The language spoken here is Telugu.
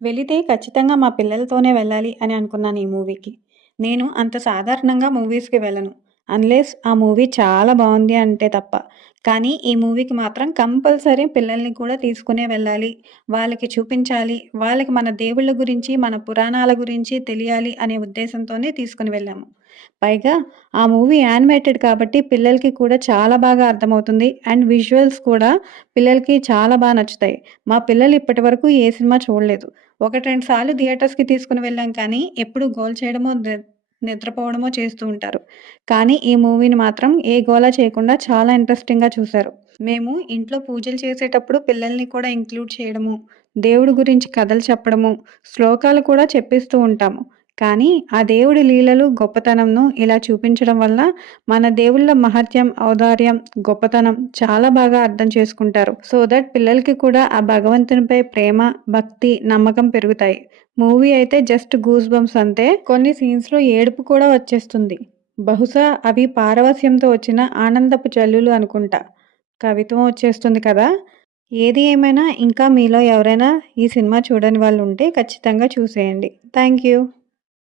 వెళితే ఖచ్చితంగా మా పిల్లలతోనే వెళ్ళాలి అని అనుకున్నాను ఈ మూవీకి. నేను అంత సాధారణంగా మూవీస్‌కి వెళ్ళను. అన్‌లెస్ ఆ మూవీ చాలా బావుంది అంటే తప్ప. కానీ ఈ మూవీకి మాత్రం కంపల్సరీ పిల్లల్ని కూడా తీసుకునే వెళ్ళాలి. వాళ్ళకి చూపించాలి. వాళ్ళకి మన దేవుళ్ళ గురించి, మన పురాణాల గురించి తెలియాలి అనే ఉద్దేశంతోనే తీసుకొని వెళ్ళాము. పైగా ఆ మూవీ యానిమేటెడ్ కాబట్టి పిల్లలకి కూడా చాలా బాగా అర్థమవుతుంది. అండ్ విజువల్స్ కూడా పిల్లలకి చాలా నచ్చుతాయి. మా పిల్లలు ఇప్పటివరకు ఏ సినిమా చూడలేదు. 1, 2 సార్లు థియేటర్స్‌కి తీసుకొని వెళ్ళాం కానీ, ఎప్పుడు గోల చేయడమో, నిద్రపోవడమో చేస్తూ ఉంటారు. కానీ ఈ మూవీని మాత్రం ఏ గోల చేయకుండా చాలా ఇంట్రెస్టింగ్‌గా చూశారు. మేము ఇంట్లో పూజలు చేసేటప్పుడు పిల్లల్ని కూడా ఇంక్లూడ్ చేయడము, దేవుడి గురించి కథలు చెప్పడము, శ్లోకాలు కూడా చెప్పిస్తూ ఉంటాము. కానీ ఆ దేవుడి లీలలు, గొప్పతనంను ఇలా చూపించడం వల్ల మన దేవుళ్ళ మహత్యం, ఔదార్యం, గొప్పతనం చాలా బాగా అర్థం చేసుకుంటారు. సో దట్ పిల్లలకి కూడా ఆ భగవంతునిపై ప్రేమ, భక్తి, నమ్మకం పెరుగుతాయి. మూవీ అయితే జస్ట్ గూస్ బంప్స్ అంతే. కొన్ని సీన్స్‌లో ఏడుపు కూడా వచ్చేస్తుంది. బహుశా అవి పారవస్యంతో వచ్చిన ఆనందపు జల్లులు అనుకుంటా. కవిత్వం వచ్చేస్తుంది కదా! ఏది ఏమైనా ఇంకా మీలో ఎవరైనా ఈ సినిమా చూడని వాళ్ళుంటే ఖచ్చితంగా చూసేయండి. Thank you.